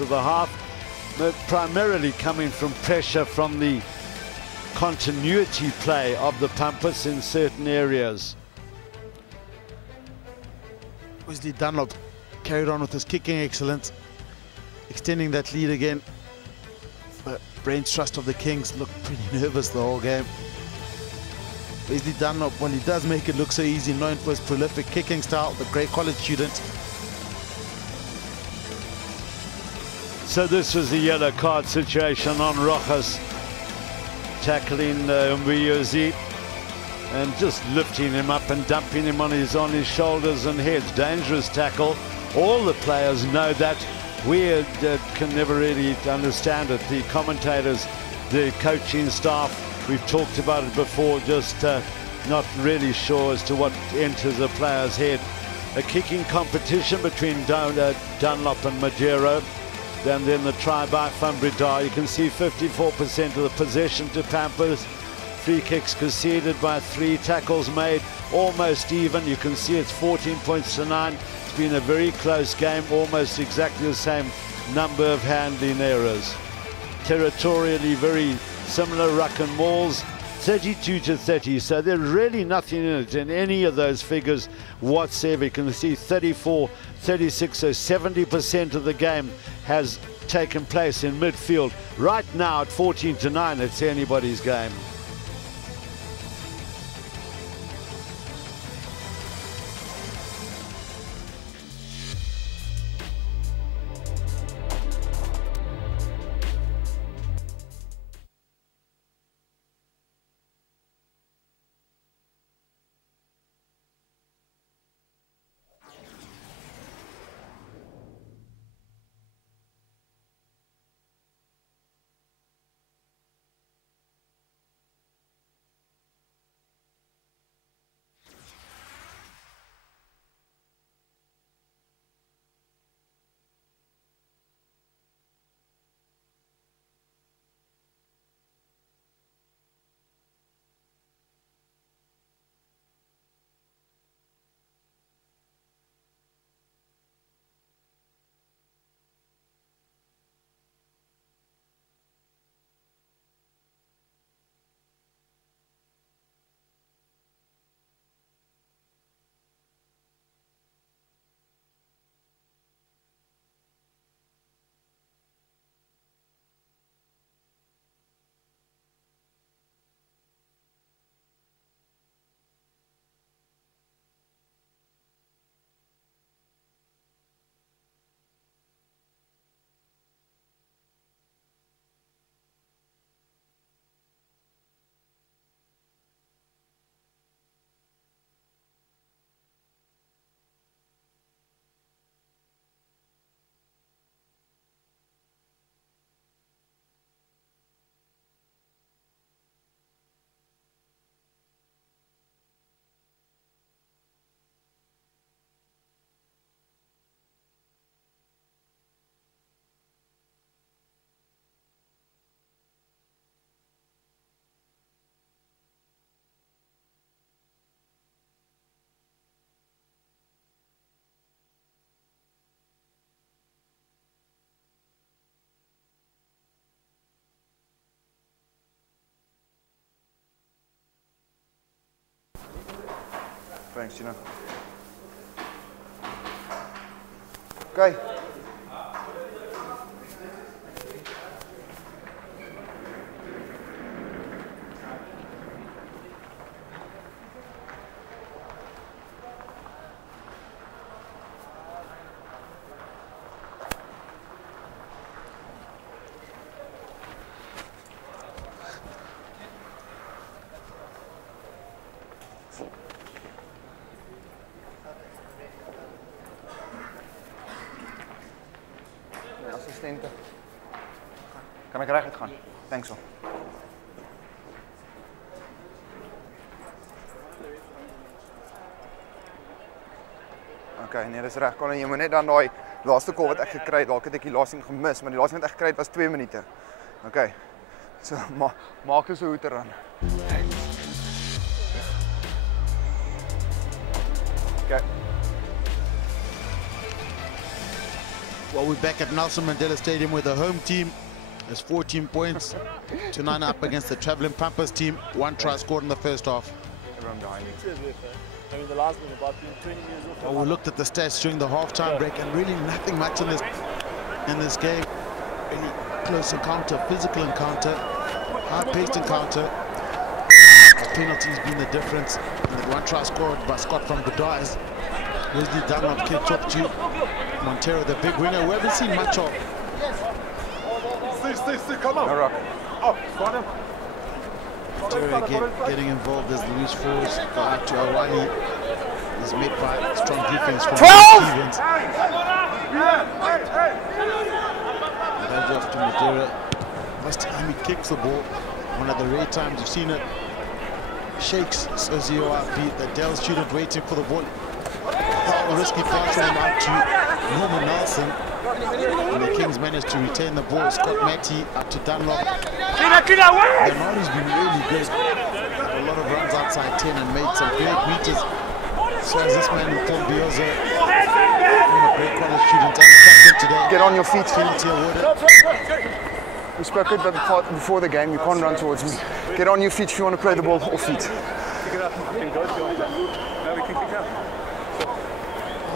of the half, but primarily coming from pressure from the continuity play of the Pampas in certain areas. Wesley Dunlop carried on with his kicking excellence, extending that lead again. But Brain's Trust of the Kings looked pretty nervous the whole game. Wesley Dunlop, well, he does make it look so easy, known for his prolific kicking style, the great college student. So this was a yellow card situation on Rojas, tackling Umbiyozi and just lifting him up and dumping him on his shoulders and heads. Dangerous tackle. All the players know that. We can never really understand it. The commentators, the coaching staff, we've talked about it before, just not really sure as to what enters a player's head. A kicking competition between Dunlop and Majero. And then the try by Fambrida. You can see 54% of the possession to Pampas. Free kicks conceded by 3, tackles made almost even. You can see it's 14 points to 9. It's been a very close game, almost exactly the same number of handling errors. Territorially very similar ruck and mauls, 32 to 30, so there's really nothing in it in any of those figures whatsoever. You can see 34, 36, so 70% of the game has taken place in midfield. Right now at 14 to 9, it's anybody's game. Thanks, Gina. Okay. Assistente. Kan ek reguit gaan? Thanks wel. Okay, nee, dis reg. Kon jy moet net dan daai laaste kol wat ek gekry het, dalk het ek die laaste een gemis, maar die laaste een wat ek gekry het was 2 minute. Okay. So maak dus 'n hoeter aan. Okay. Well, we're back at Nelson Mandela Stadium where the home team has 14 points to 9 up against the travelling Pampas team. 1 try scored in the first half. Everyone behind you. I mean, the last one about being 20 years old. Well, we looked at the stats during the half-time break and really nothing much in this game. Really close encounter, physical encounter, high-paced encounter. Penalties been the difference. And the 1 try scored by Scott from Bedars. Wesley Dunlop kicked up to Montero, the big winger. We haven't seen much of. Come on. No rock. Oh, got him. Montero again getting involved as the loose falls out to Awani. He's met by strong defense from Stevens. That's off to Montero. First time he kicks the ball. One of the rare times you've seen it. Shakes Sozio-Api, the Dell student waiting for the ball. A risky pass from out to Norman Nelson. And the Kings managed to retain the ball. Scott Matty up to Dunlop. The Maori's been really good. Had a lot of runs outside 10 and made some great meters. So as this man with Pampas, a great college student and captain today. Get on your feet. Penalty awarded. We spoke it before the game. You can't run towards me. Get on your feet if you want to play the ball off feet.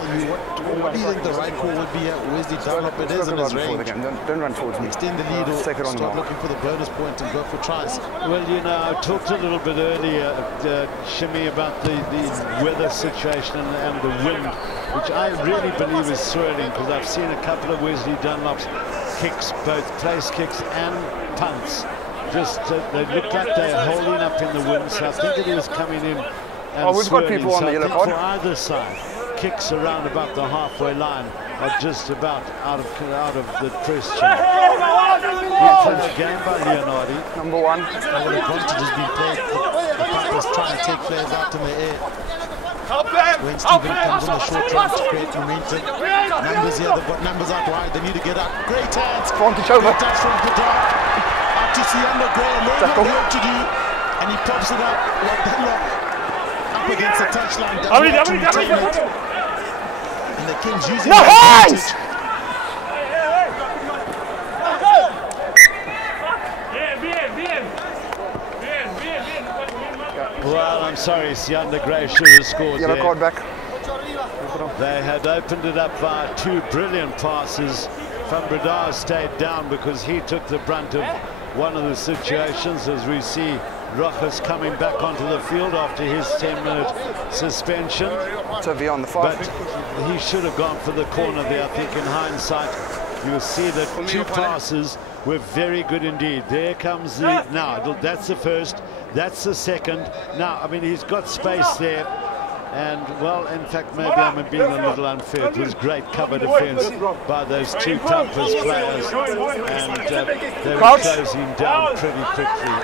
What do you think the right call would be at Wesley Dunlop? It is in his range. Don't run towards me. Extend the lead or Take it on start looking for the bonus point and go for tries. Well, you know, I talked a little bit earlier, Shimmy, about the weather situation and the wind, which I really believe is swirling, because I've seen a couple of Wesley Dunlop's kicks, both place kicks and punts. Just they look like they're holding up in the wind, so I think it is coming in and we've got people on the yellow card. For either side, kicks around about the halfway line are just about out of the question. Good game by Leonardi. Number 1. Well, advantage has been played. The Pampas trying to take players out in the air. When Stephen comes on the short run to create momentum. Numbers here, they've got numbers out wide. They need to get up. Great hands. Great touch from Bedard. Up to Sianda Gray, a lot of work to do. And he pops it up. Up against the touchline. Does well to retain it. And the Kings using the advantage. Well, I'm sorry, Sianda Gray should have scored Yellow card back. They had opened it up via 2 brilliant passes. Van Breda stayed down because he took the brunt of one of the situations, as we see Rojas coming back onto the field after his 10-minute suspension. Sevilla on the far. But he should have gone for the corner there. I think in hindsight, you'll see that 2 passes were very good indeed. There comes the, now that's the first, that's the second. Now, I mean, he's got space there. And, well, in fact, maybe I'm being a little unfair. It was great cover defense by those 2 Pampas players. And they were closing down pretty quickly.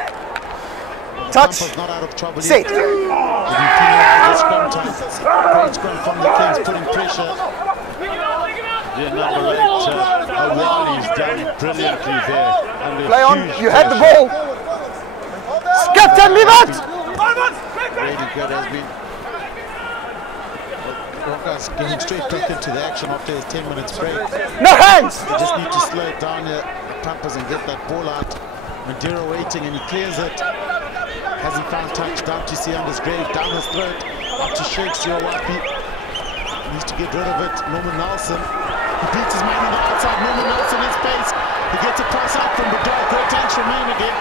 Touch. Not out of trouble. Set. Great scrum from the Kings, putting pressure. Yeah, number 8, Awali's done brilliantly there. Play on. You had the ball. Captain, leave it. Really good has been. Rokas getting straight back into the action after his 10 minutes break. No hands! They just need to slow it down here, the Pampas, and get that ball out. Mandira waiting and he clears it. Hasn't found touch, down to Sianda's grave, down his throat, up to Sheikh Sozio-Api. Needs to get rid of it. Norman Nelson. He beats his man on the outside. Norman Nelson in space. He gets a pass out from Bedard. Great hands from Main again.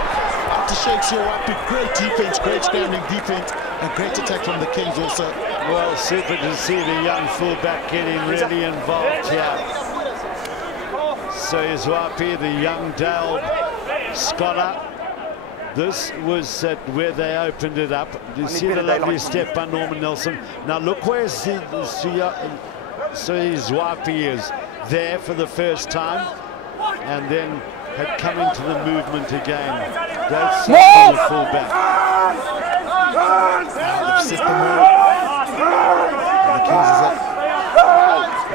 Up to Sheikh Sozio-Api. Great defense, great standing defense, and great attack from the Kings also. Well, super to see the young fullback getting really involved here. Sozio-Api, the young Dale scholar. This was where they opened it up. You see the lovely step by Norman Nelson. Now look where Sozio-Api is. There for the first time, and then had come into the movement again. Great set for the fullback. They've set the move. And the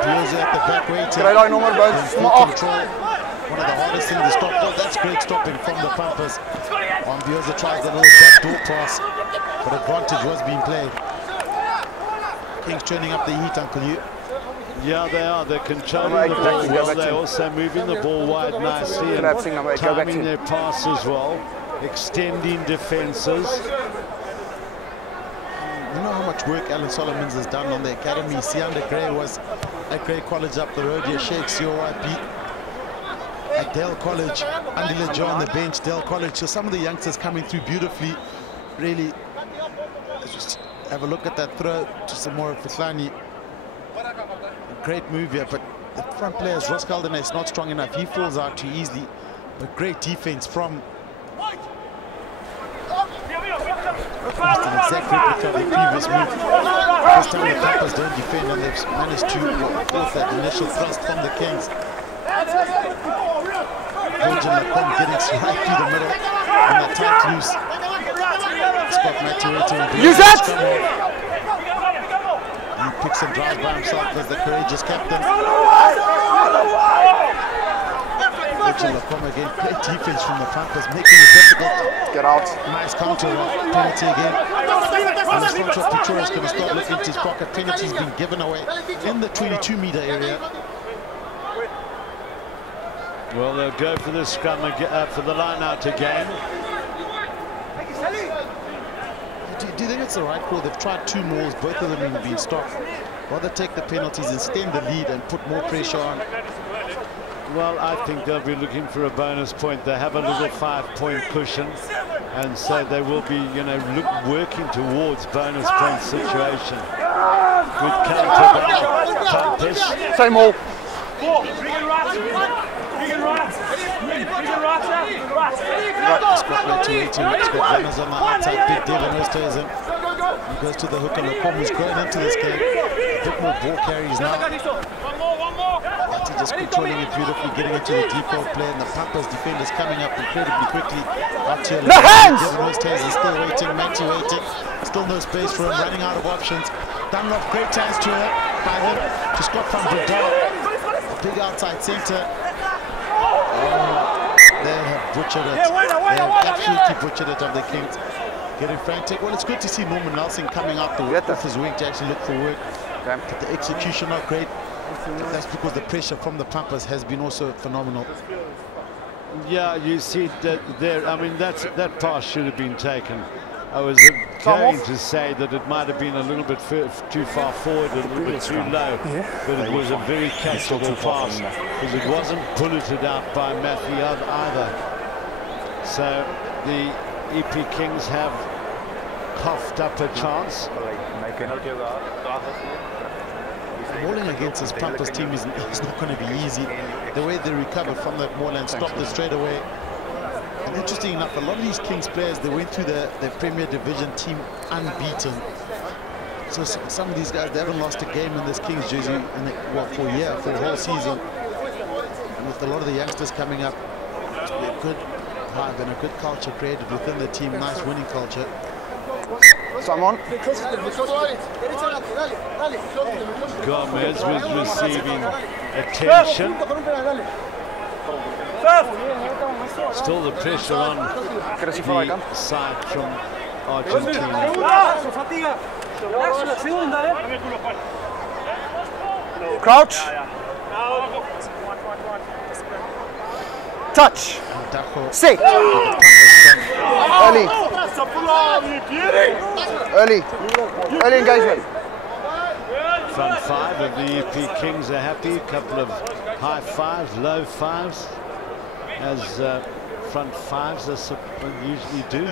Kings is at the back waiting. Full control. One of the hardest things to stop. Oh, that's great stopping from the Pampas. Ambioza tries a little backdoor pass, but advantage was being played. Kings turning up the heat, Uncle Hugh. Yeah, they are. They're controlling the ball well. They're also moving the ball wide nicely and timing their pass as well, extending defences. You know how much work Alan Solomons has done on the academy. Sianda Gray was at Gray College up the road here. Sheikh COIP at Dale College. Andile Joe on the bench, Dale College. So some of the youngsters coming through beautifully. Really, just have a look at that throw to Samora Fitlani. Great move here, but the front players, Ross Caldena, is not strong enough. He falls out too easily. But great defense from almost an exact replica of the previous move. This time the Pampas don't defend and they've managed to force that initial thrust from the Kings. Virgin Lacombe getting right through the middle on that tight loose. Scott Maturetti. Use that! He picks and drives by himself as the courageous captain. Virgin Lacombe again, great defense from the Pampas, making it difficult. Get out. Nice counter penalty again. And Sponcho Pichura is going to start looking into his pocket. Penalty's been given away in the 22-meter area. Well, they'll go for the scrum for the line-out again. Do you think it's the right call? They've tried 2 mauls, both of them have been stopped. Rather take the penalties and extend the lead and put more pressure on. Well, I think they'll be looking for a bonus point. They have a little 5-point cushion, and so they will be, you know, working towards bonus point situation. Good counter by Pampas. Same all. Scott runners on the outside, big Devon Oosthuizen. He goes to the hook and Lacombe, who's going into this game. A bit more ball carries now. But he just controlling it beautifully, getting into the default play, and the Pampas defenders coming up incredibly quickly. Out here, Devon Oosthuizen still waiting, Matty waiting. Still no space for him, running out of options. Dunlop, great chance to her by him to Scott van Bredal. A big outside centre. They have butchered it. They have absolutely butchered it of the Kings. Getting frantic. Well, it's good to see Norman Nelson coming out off his wing to actually look for work. But the execution not great. That's because the pressure from the Pampas has been also phenomenal. Yeah, you see that there. I mean, that pass should have been taken. I was going to say that it might have been a little bit too far forward, a little bit too low, but it was a very catchable pass because it wasn't bulleted out by Matthew either. So the EP Kings have coughed up a chance. Mauling against this Pampas team is not going to be easy. The way they recover from that maul and stopped it straight away. And interesting enough, a lot of these Kings players, they went through the Premier Division team unbeaten. So some of these guys, they haven't lost a game in this Kings jersey for a year, for the whole season. And with a lot of the youngsters coming up, it's been a good vibe and a good culture created within the team, nice winning culture. Someone. Gomez was receiving attention. Still the pressure on the side from Argentina. Crouch. Touch. Sit. Early. Early engagement. Front 5 of the EP Kings are happy. A couple of high 5s, low 5s, as front 5s usually do.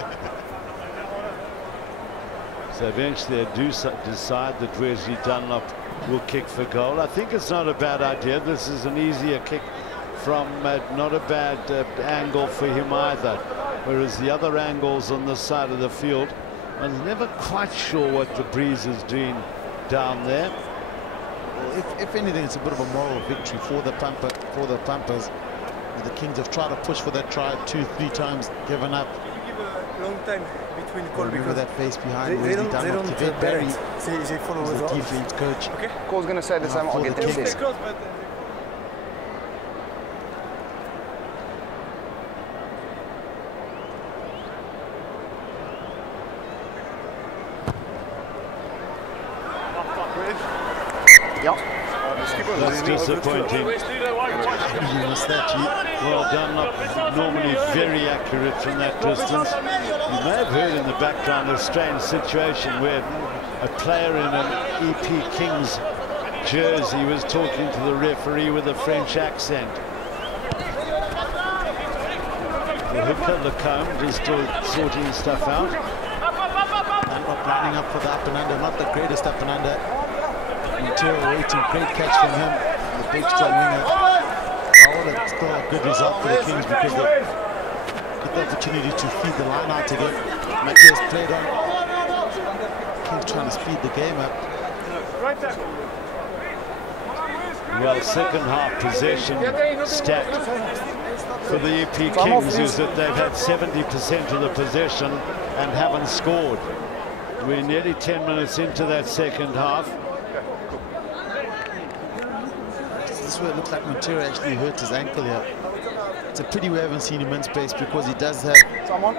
So eventually they do decide that Wesley Dunlop will kick for goal. I think it's not a bad idea. This is an easier kick from not a bad angle for him either. Whereas the other angles on this side of the field, I'm never quite sure what the breeze is doing down there. If anything, it's a bit of a moral victory for the Pampas. The Kings have tried to push for that try 2-3 times, given up. Give a long time between goal because that face behind they Wesley Dunlop. don't Barry, they follow the us all. defense coach. Okay. Cole's going to say the same. I'll get the Kings. Ja. That's disappointing. You missed that, G. Well done, not normally very accurate from that distance. You may have heard in the background a strange situation where a player in an EP Kings jersey was talking to the referee with a French accent. The hooker, Lecombe, is still sorting stuff out. And not lining up for the up and under, not the greatest up and under. Montero waiting, great catch from him, the big strong winger. It's still a good result for the Kings because they get the opportunity to feed the line out again. Matthias played on. Kings trying to speed the game up. Well, second half possession stat for the EP Kings is that they've had 70% of the possession and haven't scored. We're nearly 10 minutes into that second half. This is where it looks like Montero actually hurt his ankle here. It's a pity we haven't seen him in space because he does have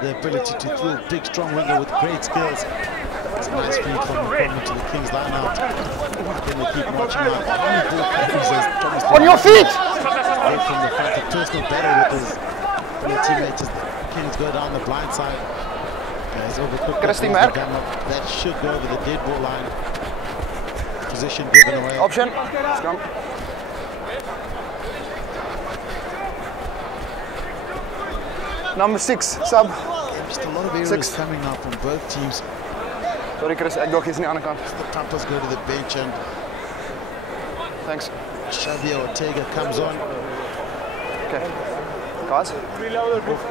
the ability to throw a big, strong winger with great skills. It's a nice feed from the to the Kings line out. Then they keep marching out. On your feet! Away from the front, a personal battle with his teammates as the Kings go down the blind side. He's overcooked. That should go over the dead ball line. Position given away. Option. Number 6, sub. Just a lot of errors coming now from both teams. Sorry Chris, ek dog is aan die ander kant. The Pampas go to the bench and Thanks. Xavier Ortega comes on. Okay. Guys.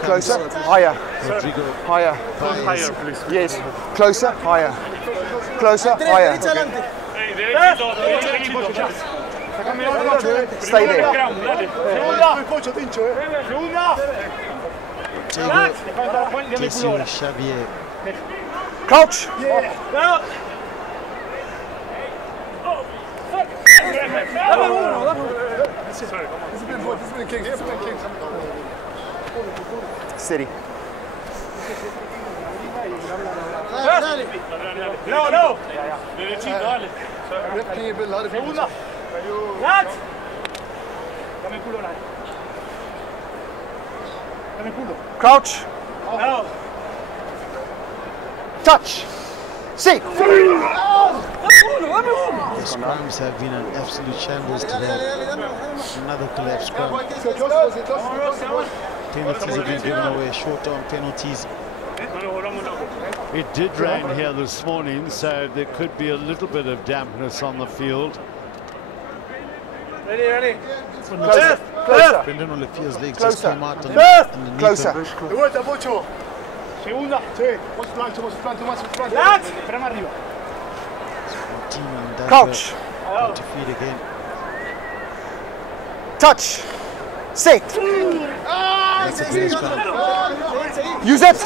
Closer, higher. Rodrigo. Higher. Higher, please. Yes. Closer, higher. Closer, higher. Stay there. Ortega gets you Xavier. Crouch. Steady. No. Derechito, dale. Segunda. Lads. Dame el culo, Nat. Dame el culo. Crouch. No. Touch. Sit. The scrums have been an absolute shambles today. Another collapse scrum. Penalties have been given away, short-term penalties. It did rain here this morning, so there could be a little bit of dampness on the field. Ready. Closer. Brendan Oliveira's legs just came out on the Closer. Segunda. Lads. Espera arriba. Couch. To feed again. Touch. Sit. That's a good scrum. Use it.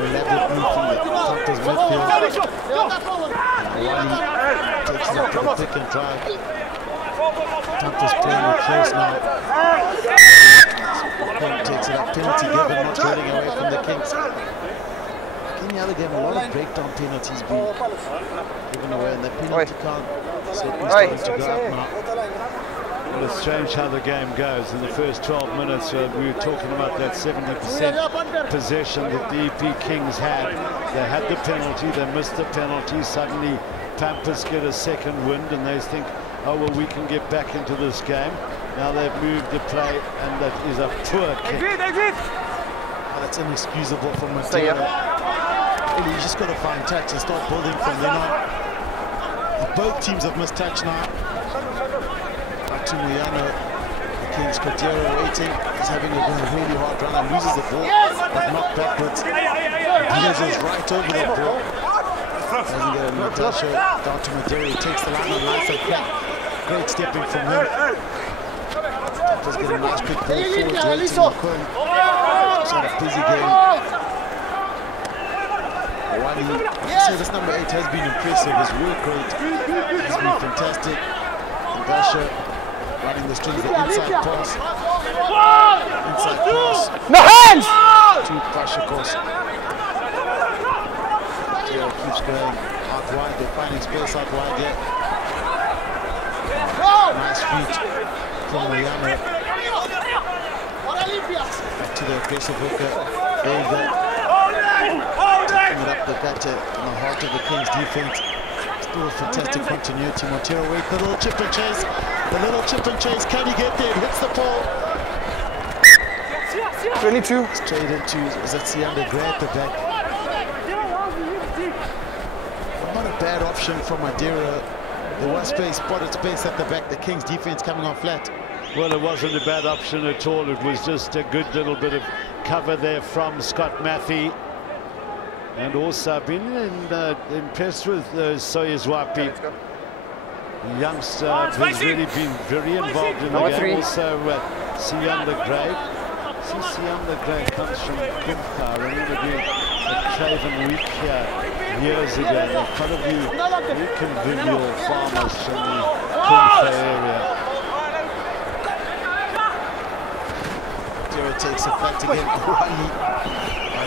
Elaborate move from the Pampas midfield. Wally takes it up to the pick and drive. Pampas playing it close now. Takes it up, penalty given, not running away from the Kings. In the other game, a lot of breakdown penalties being given away, and the penalty count certainly starting to go up now. Well, it's strange how the game goes. In the first 12 minutes, we were talking about that 70% possession that the EP Kings had. They had the penalty, they missed the penalty. Suddenly, Pampas get a second wind, and they think, oh, well, we can get back into this game. Now they've moved the play, and that is a poor kick. Oh, that's inexcusable from Montero. You just got to find touch and start building from then on. Both teams have missed touch now. Muyano, the Kings, Cordero waiting. He's having a really hard run and loses the ball, but not backwards. Diaz is right over the ball. Doesn't get a Natasha down to Madera. He takes the line on life and crack. Great stepping from him. Just get a nice quick ball forwards, waiting in the corner. Sort of busy game. Wally, I say this number 8 has been impressive. His work rate has been fantastic. And Basha running the strings, the inside pass. Inside pass. No hands! To Basha, of course. ball keeps going out wide. They're finding space out wide here. Nice feed from Mariano. Back to the aggressive hooker. There you go. Taking it up the gutter in the heart of the Kings defense. Still a fantastic continuity. Montero wait, the little chip and chase. The little chip and chase. Can he get there? Hits the pole. 22. Straight into Zatsianda Gray at the back. Well, not a bad option from Madeira. There was space, spotted space at the back. The Kings defense coming on flat. Well, it wasn't a bad option at all. It was just a good little bit of cover there from Scott Matthey. And also I've been impressed with Soyezwapi. The youngster has really been very involved in the game. Also Sianda Gray. Sianda Gray comes from Kumka. I remember doing a Craven week here years ago. And quite a few very convivial farmers from the Kumka area. Dero takes it back again. Wali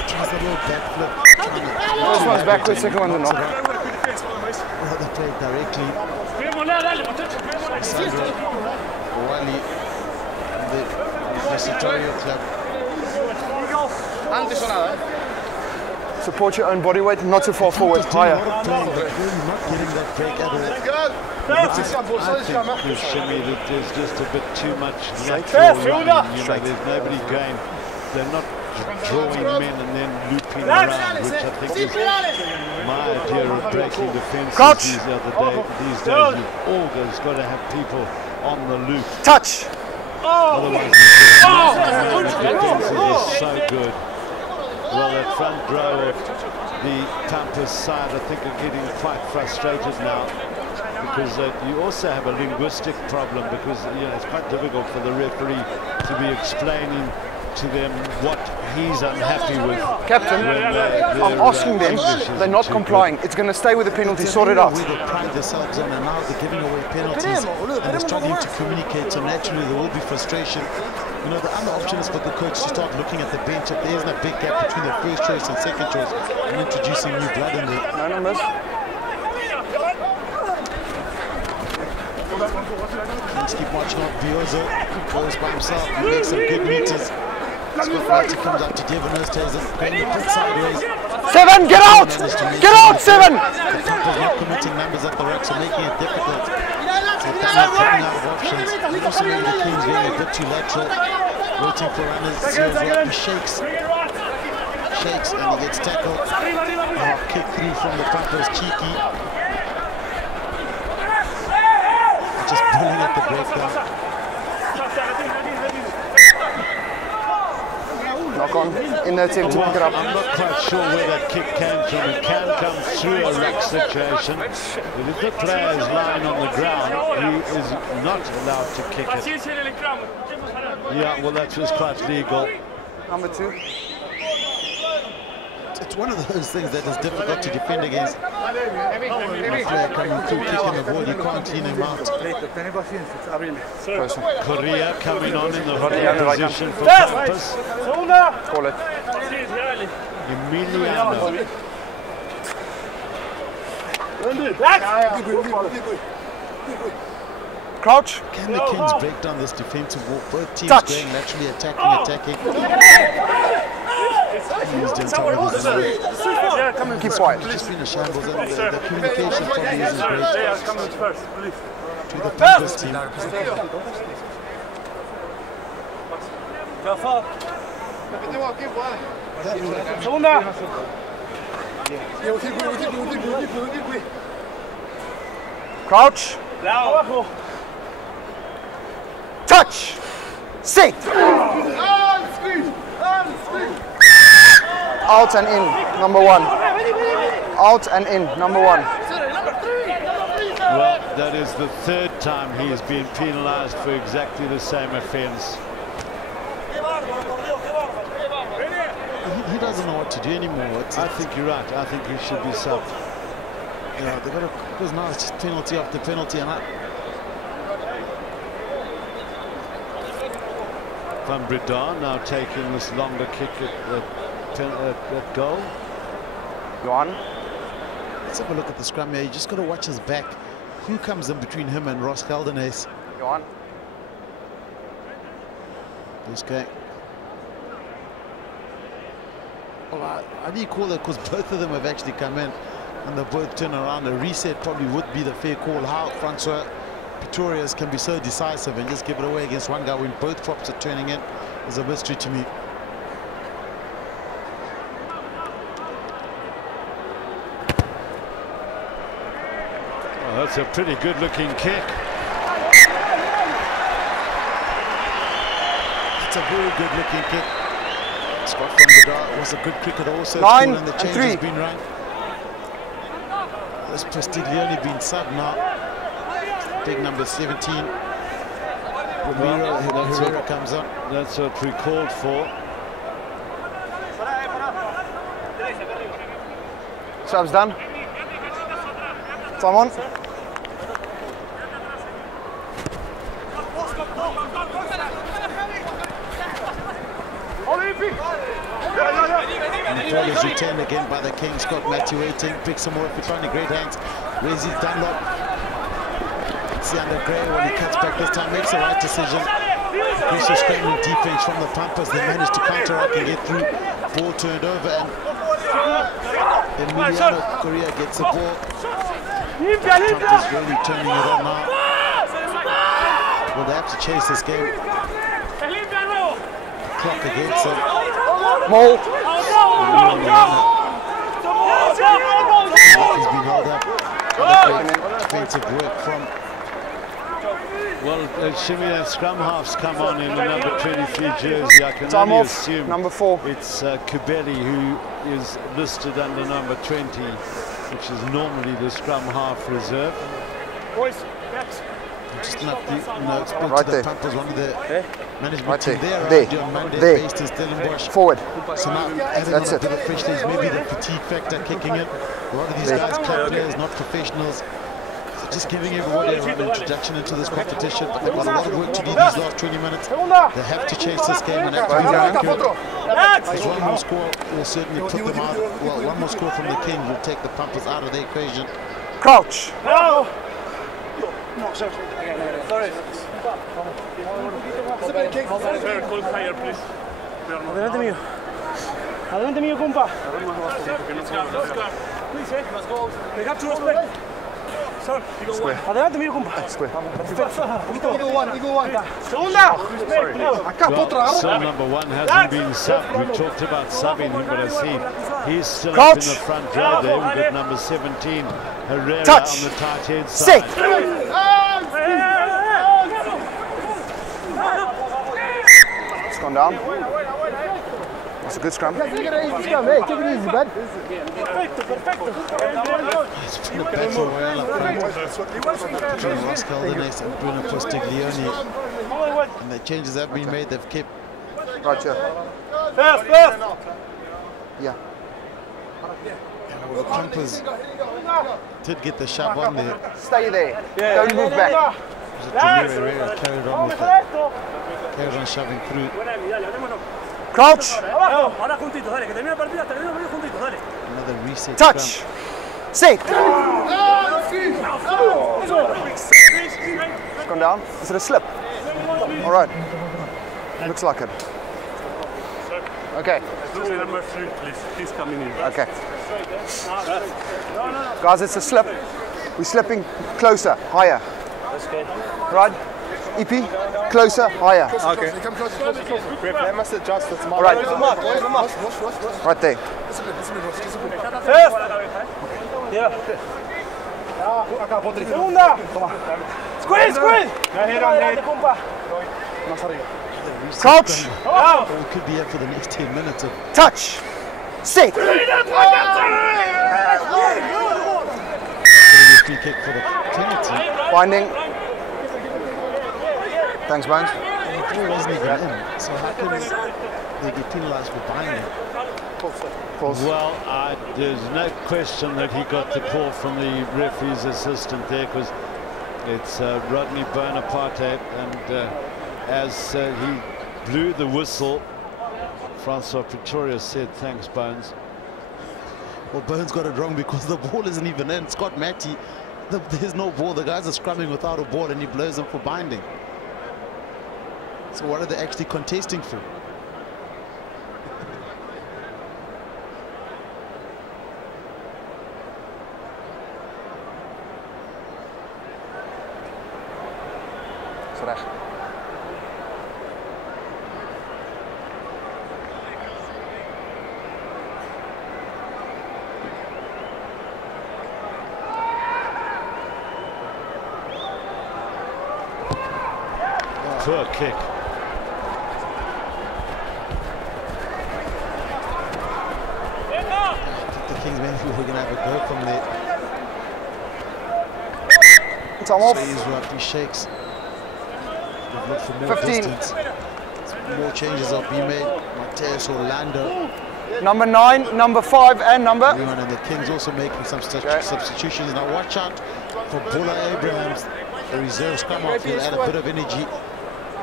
tries a little backflip. First one's backwards, second one's a knock. Well, they played directly. Sandro Wali, the Universitario club. Support your own body weight, not too far forward, higher. Not getting that break at all. I think with Shimmy that there's just a bit too much lateral running. You know, there's nobody going. They're not drawing men and then looping around, which I think is my idea of breaking defences these days. You've always got to have people on the loop. Touch! Otherwise, the defences are so good. Well, that front row of the Pampas side, I think, are getting quite frustrated now. Because you also have a linguistic problem, because it's quite difficult for the referee to be explaining to them what he's unhappy with. Captain, I'm asking them, they're not complying. It's going to stay with the penalty, sort it out. They pride themselves on, and now they're giving away penalties and they're struggling to communicate, so naturally there will be frustration. You know, the other option is for the coach to start looking at the bench. If there isn't a big gap between the first choice and second choice, and introducing new blood in there. No, miss. Let's keep watching out. Biozo goes by himself, he makes some good meters. Scott Martin comes up to Devon Hurst and going a bit sideways. 7, get out! Get out, 7! The Pampas not committing numbers at the rack, so making it difficult. So Daniel coming out of options. Also maybe the Kings going a bit too lateral, waiting for runners. He shakes and he gets tackled. Kick through from the Pampas, cheeky. Just pulling at the breakdown. Knock on in the attempt to pick it up. I'm not quite sure where that kick came from. It can come through a rack situation. But if the player is lying on the ground, he is not allowed to kick it. Yeah, well, that was quite legal. Number 2. It's one of those things that is difficult to defend against. A player coming through, kicking the ball, you can't clean him out. Korea coming on in the position for Pampas. Call it. Emiliano. Crouch. Can the Kings break down this defensive wall? Both teams Touch. going naturally attacking. Keep quiet. It's just been a shambles, and the communication probably isn't great to the Pampas team. Crouch. Touch. Sit. Out and in, number 1. Out and in, number 1. Well, that is the 3rd time he has been penalised for exactly the same offence. He doesn't know what to do anymore. I think you're right. I think he should be subbed. Yeah, they got to, because now it's just penalty after penalty, and Van Breda now taking this longer kick at goal. Johan. Let's have a look at the scrum here. You just got to watch his back. Who comes in between him and Ross Geldenace? Go on. This guy. Well, I do call that because both of them have actually come in and they both turn around. A reset probably would be the fair call. How Francois Pretorius can be so decisive and just give it away against one guy when both props are turning in is a mystery to me. Oh, that's a pretty good looking kick. It's a very good looking kick. Scott from the dart was a good kicker also. 9 and the and change 3. has been run. This Prestiglione been sub now. Big number 17. Herrera comes up. That's what we called for. Subs done. Someone. And the ball is returned again by the King. Scott Matthew waiting, picks him off, trying to great hands. Where's his Dunlop? See under Gray when he cuts back this time, makes the right decision. Precious scrambling defense from the Pampas. They managed to counteract and get through. Ball turned over and Emiliano Correa gets the ball. Pampas really turning it on now. Well, they have to chase this game. Clock against them. Mole. He's been held up. Defensive work from. Well, Shimmy and scrum halves come on in the number 23 jersey. I can Time only off. assume Number 4. it's Kubeli who is listed under number 20, which is normally the scrum half reserve. Boys, backs. Just not the, spoke Right to the there. Pampas, one of the management Right team there. there, There. on Monday, There. based in Stellenbosch. Forward. So now added That's on it. to the fresh legs, maybe the fatigue factor kicking in. A lot of these There. guys, club players, not professionals. So just giving everybody a right introduction into this competition. But they've got a lot of work to do these last 20 minutes. They have to chase this game and have to be more accurate. Because one more score will certainly put them out. Well, one more score from the King will take the Pampas out of the equation. Crouch. No. Sorry. Call higher, please. Adelante mío. Adelante mío, compa. They have to respect. Sir, adelante mío, compa. Square. Segunda. Well, still number 1 hasn't been subbed. We talked about subbing him, but I see he's still up Crouch. in the front row there. We've got number 17, Herrera, Touch. on the tight head Sit. side. It's gone down. That's a good scrum. It's been a battle royale up front between Ross Geldenace and Bruno Prestiglione. And the changes have been made. They've kept Right here. First. Yeah. well, the Pampas did get the shove on there. Stay there. Don't move back. Herrera carried on with it. Carried on shoving through. Crouch. Ahora juntitos, dale, que termina el partido, termina medio juntitos, dale. Another reset. Touch. Scrum. Sit. It's gone down. Is it a slip? All right. Looks like it. Okay. Number 3, please. He's coming in. Okay. Guys, it's a slip. We're slipping closer, higher. Okay. Right? EP, closer, higher. Okay. Come closer. They must adjust. That's All right. Right there. First. Yeah. Segunda. Squeeze. Adelante, compa. Crouch. Well, we could be here for the next 10 minutes of Touch. Sit. free kick for the penalty. Binding. Thanks, Bones. The ball wasn't even in, so how can they get penalised for binding? Pulse. Well, there's no question that he got the call from the referee's assistant there, because it's Rodney Bonaparte, and as he blew the whistle, Francois Pretorius said, "Thanks, Bones." Well, Burns got it wrong because the ball isn't even in. Scott Matty, there's no ball. The guys are scrumming without a ball and he blows them for binding. So what are they actually contesting for? Recht. Poor kick. The Kings maybe we're going to have a go from there. Tom off. He shakes. They've looked for more 15. distance. More changes are being made. Mateus Orlando. Number 9, number 5, and number. And the Kings also making some substitutions. Now watch out for Bola Abrahams. The reserve scrum off. He'll add a bit of energy.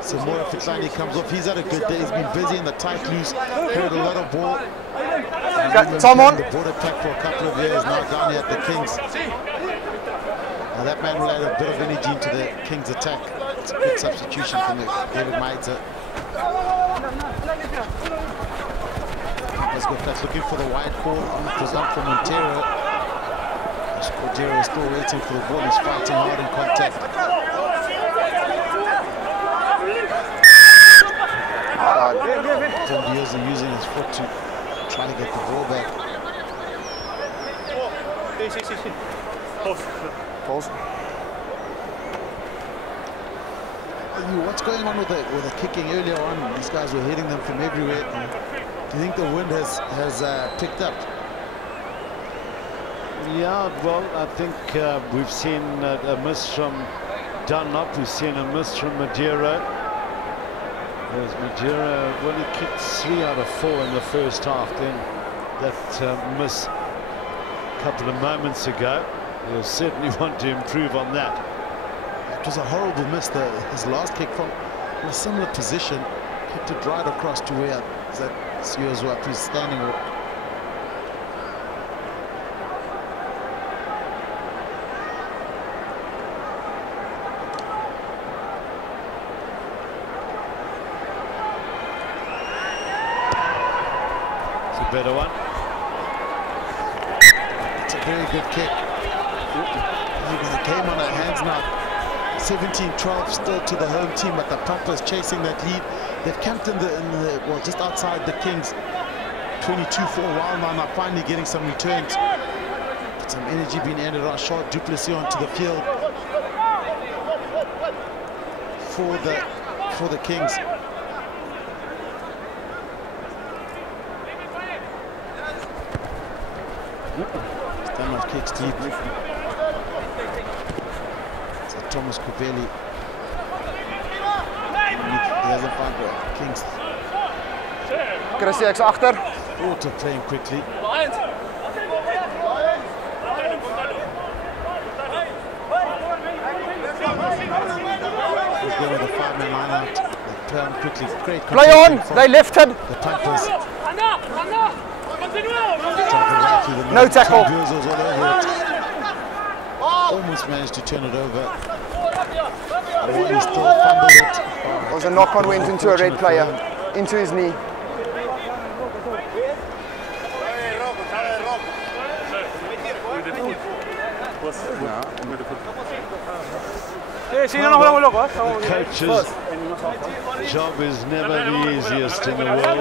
So more Fitlani comes off. He's had a good day. He's been busy in the tight loose. Carried a lot of ball. Tom on. The border pack for a couple of years now down here at the Kings. Now that man will add a bit of energy into the Kings attack. It's a good substitution from David Maidza. Let's go Flats looking for the wide ball. It was up for Montero. Montero is still waiting for the ball. He's fighting hard in contact. Tom Diaz is using his foot to try to get the ball back. Pause. What's going on with the kicking earlier on? These guys were hitting them from everywhere. Do you think the wind has picked up? Yeah, well, I think we've seen a miss from Dunlop. We've seen a miss from Madeira. Whereas Madeira only kicked 3 out of 4 in the first half. Then that miss a couple of moments ago. He'll certainly want to improve on that. It was a horrible miss. His last kick from a similar position, kicked it right across to where Siozwa is standing. It's a better one. It's a very good kick. The game on our hands now. 17-12 still to the home team, but the Pampas chasing that lead. They've camped well, just outside the Kings. 22 for a while now, finally getting some returns. But some energy being ended on. Short Duplessis onto the field for the Kings. Stanley kicks deep. Thomas Kubeli. He hasn't found the Kings. Chris X achter. Auto playing quickly. He's going with the 5-man line out. They play on quickly. Great Play on. They lifted. The Pampas. No tackle. All over it. Almost managed to turn it over. He still fumbled it. It was a knock-on, went into a red player, into his knee. The coach's job is never the easiest in the world.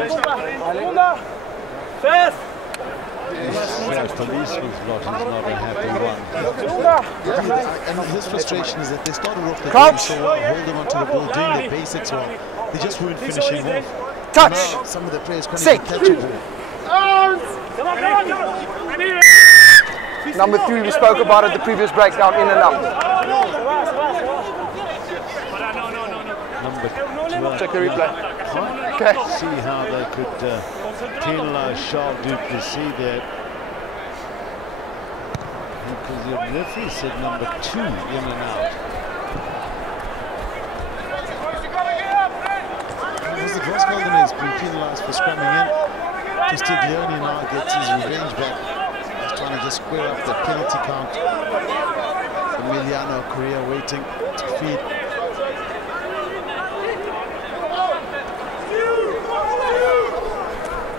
This policeman's lot is not a happy one. And his frustration is that they started off the game so well, holding onto the ball, doing the basics well. They just weren't finishing off. Touch! Now, some of the players can't even catch a ball. Number 3, we spoke about it, the previous breakdown, in and out. Number 12. Check the replay. Okay. See how they could penalise Charles Duplessis there. Because the referee said number 2 in and out. Roscoe has been penalised for scrumming in. Castiglione now gets his revenge back. trying to just square up the penalty count. Emiliano Correa waiting to feed.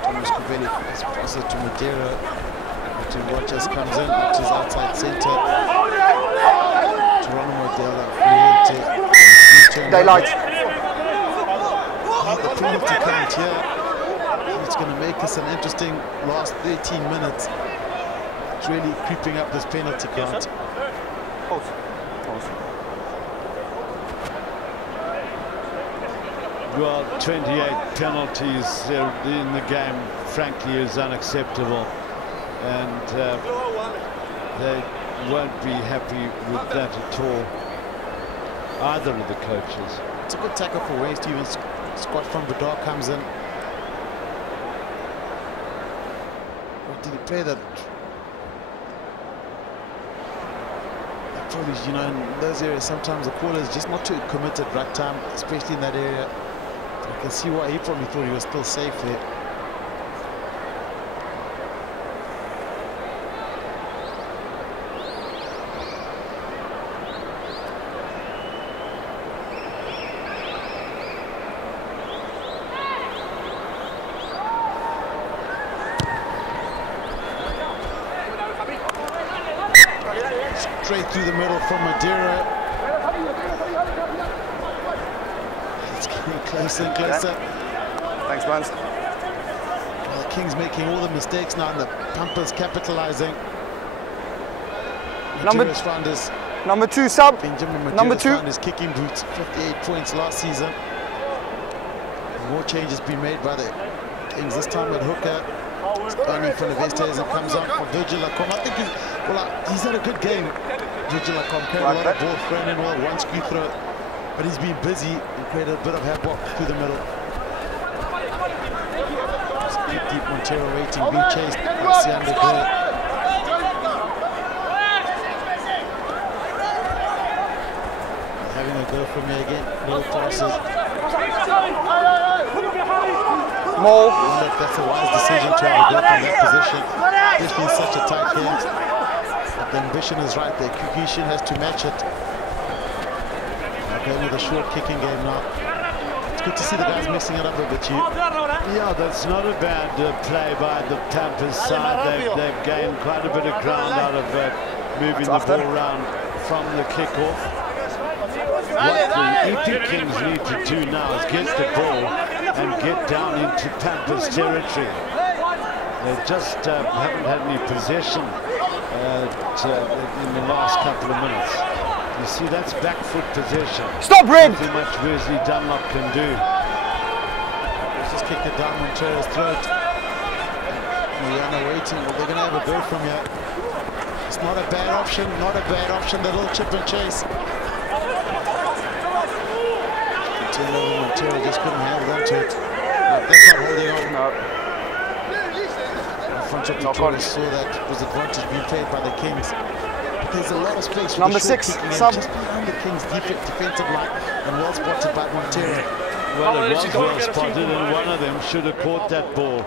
Thomas Covelli passes it to Madeira. To Rogers comes in, which is outside centre. Geronimo Della Friente. Daylight. The penalty count here. It's going to make us an interesting last 13 minutes. It's really creeping up this penalty count. Well, 28 penalties in the game, frankly, is unacceptable. And they won't be happy with that at all, either of the coaches. It's a good tackle for Wayne Stevens. Scott from Vidal comes in. Or did he play that? Probably, you know, in those areas, sometimes the caller is just not too committed right time, especially in that area. I can see why he probably thought he was still safe there. Straight through the middle from Madeira. It's getting closer and closer. Thanks, Barnes. Well, the Kings making all the mistakes now, and the Pampas capitalizing. Madeiras found his Number 2 sub. Benjamin Number Madeiras 2. found his kicking boots. 58 points last season. More changes been made by the Kings. This time at hooker. Only from the Vestes comes on for Virgil Lacombe. I think he's had a good game. Virgil Lacombe carried a lot of ball, thrown in well, one screw throw, but he's been busy and created a bit of havoc through the middle. Keep deep Montero waiting, being chased by Sianda Gray. Having a go from here again, little passes. Mole. I wonder if that's a wise decision to have a go from that position, especially in such a tight game. But the ambition is right there. Kukishin has to match it. They're going with a short kicking game now. It's good to see the guys mixing it up a bit. Yeah, that's not a bad play by the Pampas side. They've gained quite a bit of ground out of moving the ball around from the kickoff. What the EP Kings need to do now is get the ball and get down into Pampas territory. They just haven't had any possession in the last couple of minutes. You see, that's back foot possession. Stop, Red! Not much Wesley Dunlop can do. Let's just kick it down Montero's throat. Mariana waiting. Well, they're going to have a go from here. It's not a bad option, not a bad option. The little chip and chase. Montero just couldn't hold on to it. That's not holding on. No. Alfonso Victoria saw that was advantage being played by the Kings. There's a lot of space. Number 6, sub. Just behind the Kings' defensive line and well spotted by Montero. Well, it was well spotted, and one of them should have caught that ball,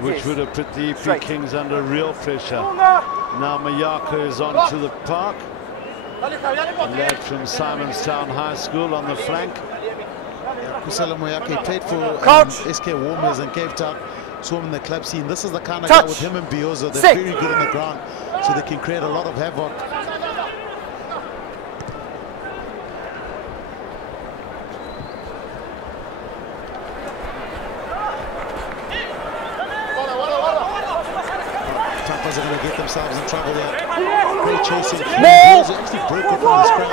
which would have put the EP Kings under real pressure. Now Mayako is on to the park. A lad from Simonstown High School on the flank. Kusala Moyake played for SK Warmers in Cape Town, saw him in the club scene. This is the kind of guy with him and Biozo. They're very good on the ground, so they can create a lot of havoc. Pampas are going to get themselves in trouble here. Great chasing. Balls actually broke it from the scrum.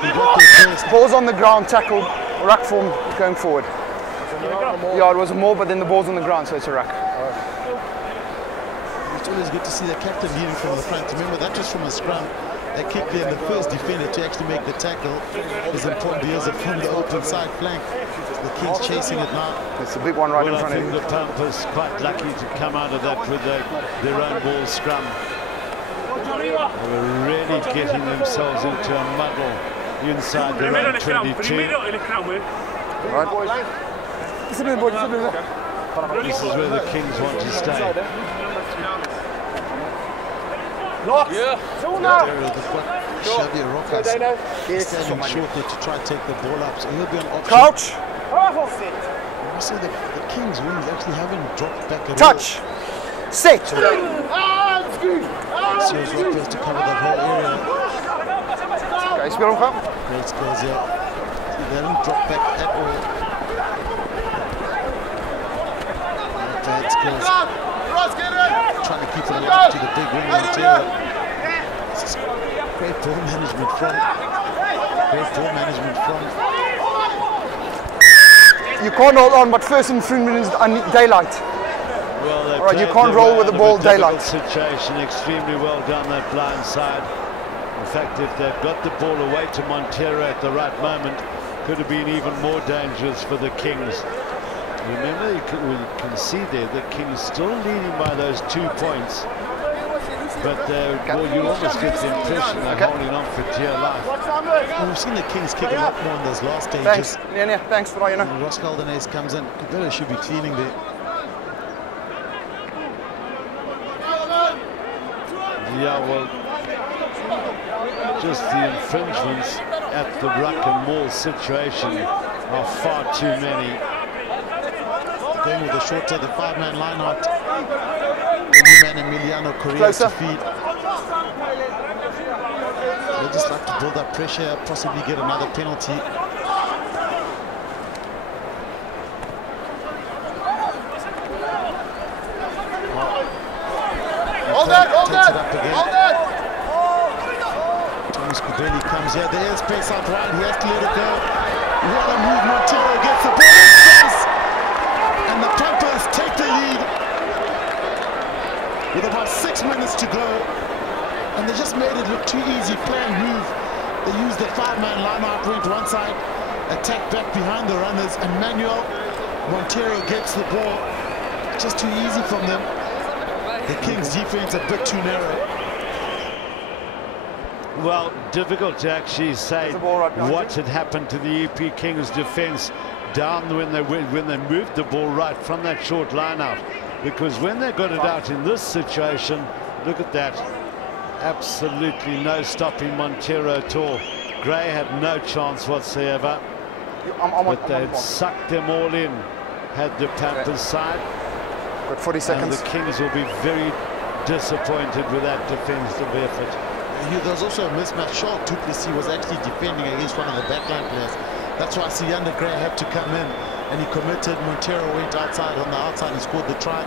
He got their first. Ball's on the ground, tackled. Rack form going forward. Yeah, it was a more, but then the ball's on the ground, so it's a rack. It's always good to see the captain leading from the front. Remember, that was from a scrum. That kick there, and the first defender to actually make the tackle is important because from the open side flank. The Kings chasing it now. It's a big one right in front of of you. The Pampas quite lucky to come out of that with their own ball scrum. They were really getting themselves into a muddle inside their own 22. Right. This is where the Kings want to stay. Xavier Rojas standing short there to try and take the ball up, so he'll be an option. Crouch. You see the Kings wings actually haven't dropped back at Touch. Set. all. Seals Lopez to cover that whole area. Okay, speel hom gaan. Great skills here. See, they haven't dropped back at all. Bad skills. Trying to keep it alive to the big wing material. Great ball management from. You can't hold on, but first and 3 minutes daylight. Well, All right, you can't roll with the ball daylight. Situation extremely well down that blind side. In fact, if they've got the ball away to Montero at the right moment, could have been even more dangerous for the Kings. Remember, we can see there the Kings still leading by those 2 points. But well, you almost get the impression they're holding on for dear life. Well, we've seen the Kings kick a lot more in those last stages. Thanks. Thanks for all you know. When Ross Caldenes comes in, Cabello should be cleaning there. Yeah, well, just the infringements at the ruck and maul situation are far too many. Going with the short to the 5-man line out. The new man Emiliano Correa to feed. They just like to build up pressure, possibly get another penalty. Hold that! Thomas Kubeli comes here. There is space out wide. He has to let it go. What a move! Montero gets the ball in space, and the Pampas take the lead with about 6 minutes to go. And they just made it look too easy. Planned move. They used the 5-man line-out, went one side, attacked back behind the runners, and Manuel Montero gets the ball. Just too easy from them. The Kings' defense a bit too narrow. Well, difficult to actually say what had happened to the EP Kings defense down when they moved the ball right from that short line out. Because when they got it out in this situation, look at that. Absolutely no stopping Montero at all. Gray had no chance whatsoever. But they had sucked them all in, had the Pampas side. Got 40 seconds. And the Kings will be very disappointed with that defensive effort. There was also a mismatch. Charles Duplessis was actually defending against one of the backline players. That's why Sianda Gray had to come in, and he committed. Montero went outside on the outside and scored the try.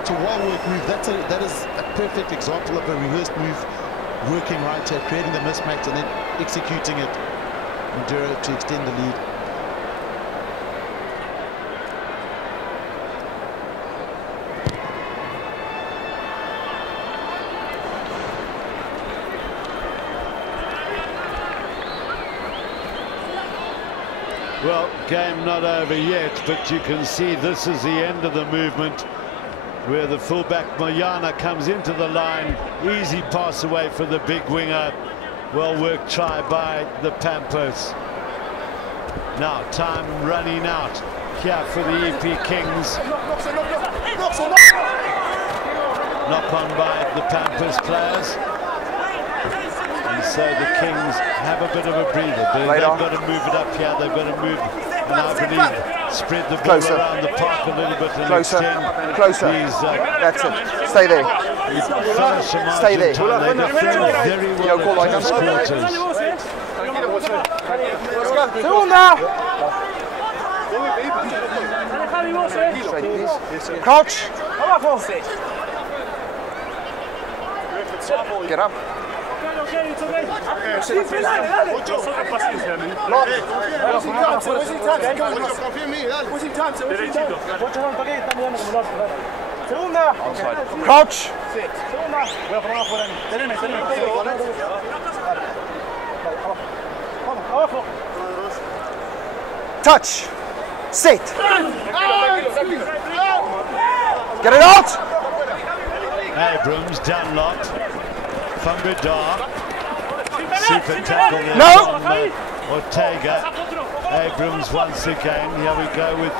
It's a well-worked move. That is a perfect example of a reversed move, working right here, creating the mismatch and then executing it. Montero to extend the lead. Well, game not over yet, but you can see this is the end of the movement where the fullback Moyana comes into the line. Easy pass away for the big winger. Well-worked try by the Pampas. Now time running out here for the EP Kings. Knock on by the Pampas players. And so the Kings have a bit of a breather. They've got to move it up here. They've got to move, and I believe, spread the ball around the park a little bit and extend these. That's it. Stay there. Stay there. They defend very well at close quarters. Crouch. Get up. Crouch. Touch. Sit. Get it out. Abrams, Dunlop, Fungadar. Super tackle there from Ortega. Abrams once again. Here we go with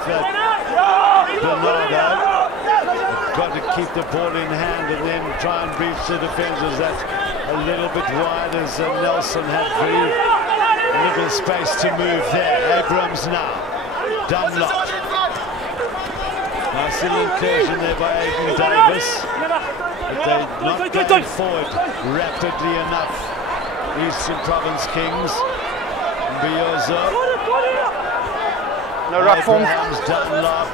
Bernardo. got to keep the ball in hand and then try and breach the defenders. That's a little bit wide as Nelson had very little space to move there. Abrams now. Dunlop. Nice little incursion there by Aidan Davis. But they're not going forward rapidly enough. Eastern Province Kings. Mbiozo. No ruck form. Abrahams, Dunlop.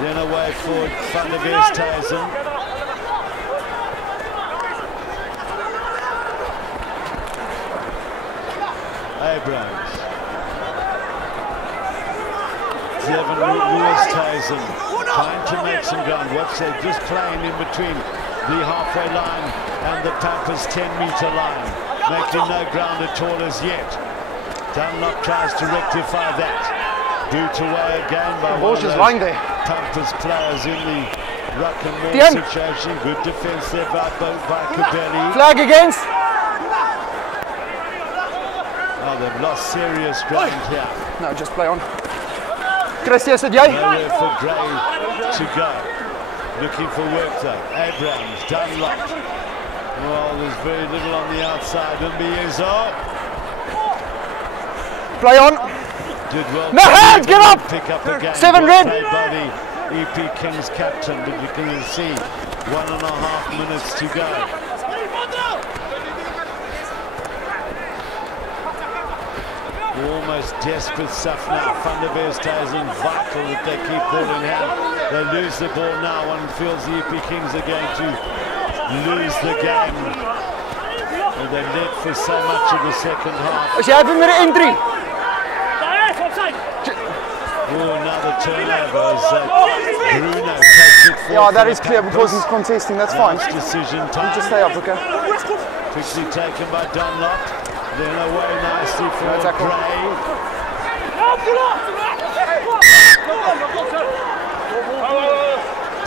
Then away forward, Van der Westhuizen. Abrahams. Westhuizen trying to make some ground. Watch, they're just playing in between the halfway line and the Pampas 10-meter line, making no ground at all as yet. Dunlop tries to rectify that. Boot away again by one of those Pampas players in the ruck and maul situation. Good defence there by Kubeli. Flag against. Oh, they've lost serious ground here. No, just play on. Christie, is it jy? Nowhere for Gray to go. Looking for work though. Abrams, Dunlop. Well, there's very little on the outside. Mbiozo. Play on. Did well. No hands, get up! Pick up again. 7 red. By the EP Kings captain, but you can see 1.5 minutes to go. Almost desperate stuff now. Van der Westhuizen, vital that they keep ball in hand. They lose the ball now. One feels the EP Kings are going to lose the game. And they led for so much of the second half. As jy happy met die entry? Oh, another turnover as Bruno takes it forward. Yeah, that is clear because he's contesting. That's fine. Decision time. You just stay up, okay? Quickly taken by Dunlop. Then away nicely for Gray.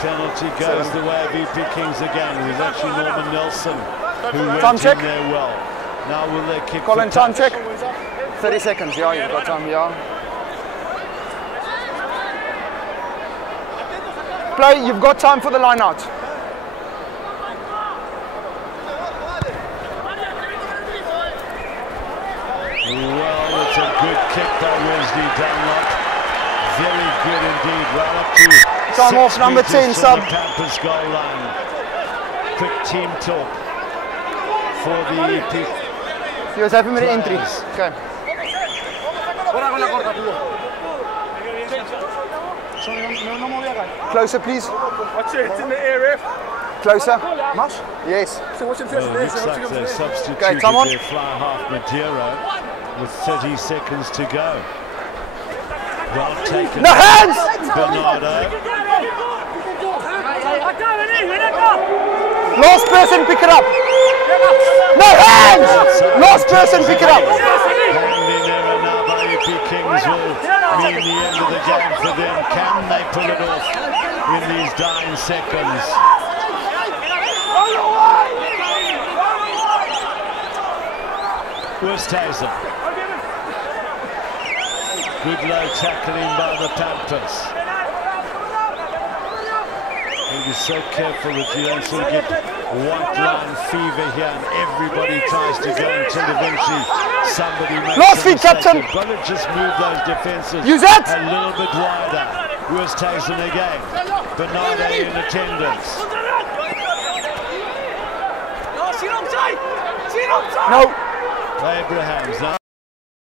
Penalty goes the way of EP Kings again. It was actually Norman Nelson who went in there well. Now will they kick Colin, for touch? time check. 30 seconds, yeah, you've got time, yeah. Play, you've got time for the line out. Well, it's a good kick by Wesley Dunlop. Very good indeed, right up to time off number 10, sub. The Pampas goal line. Quick team talk for the EP. You was happy with the entry. Okay. Closer, please. Watch it, it's in the area. Closer. Yes. Looks like they substituted okay, come on. their fly half Madeira with 30 seconds to go. Well taken. No hands! Bernardo. Last person pick it up. No hands! Last person pick it up. Hand in error now by EP Kings will mean the end of the game for them. Can they pull it off in these dying seconds? Westhuizen. Good low tackling by the Pampas. And you're so careful that you don't sort of get white line fever here and everybody tries to go until eventually somebody makes Last feet, captain. You've got to just move those defences Use that. a little bit wider. Westhuizen again. Bernardo in attendance. No. Abrahams now.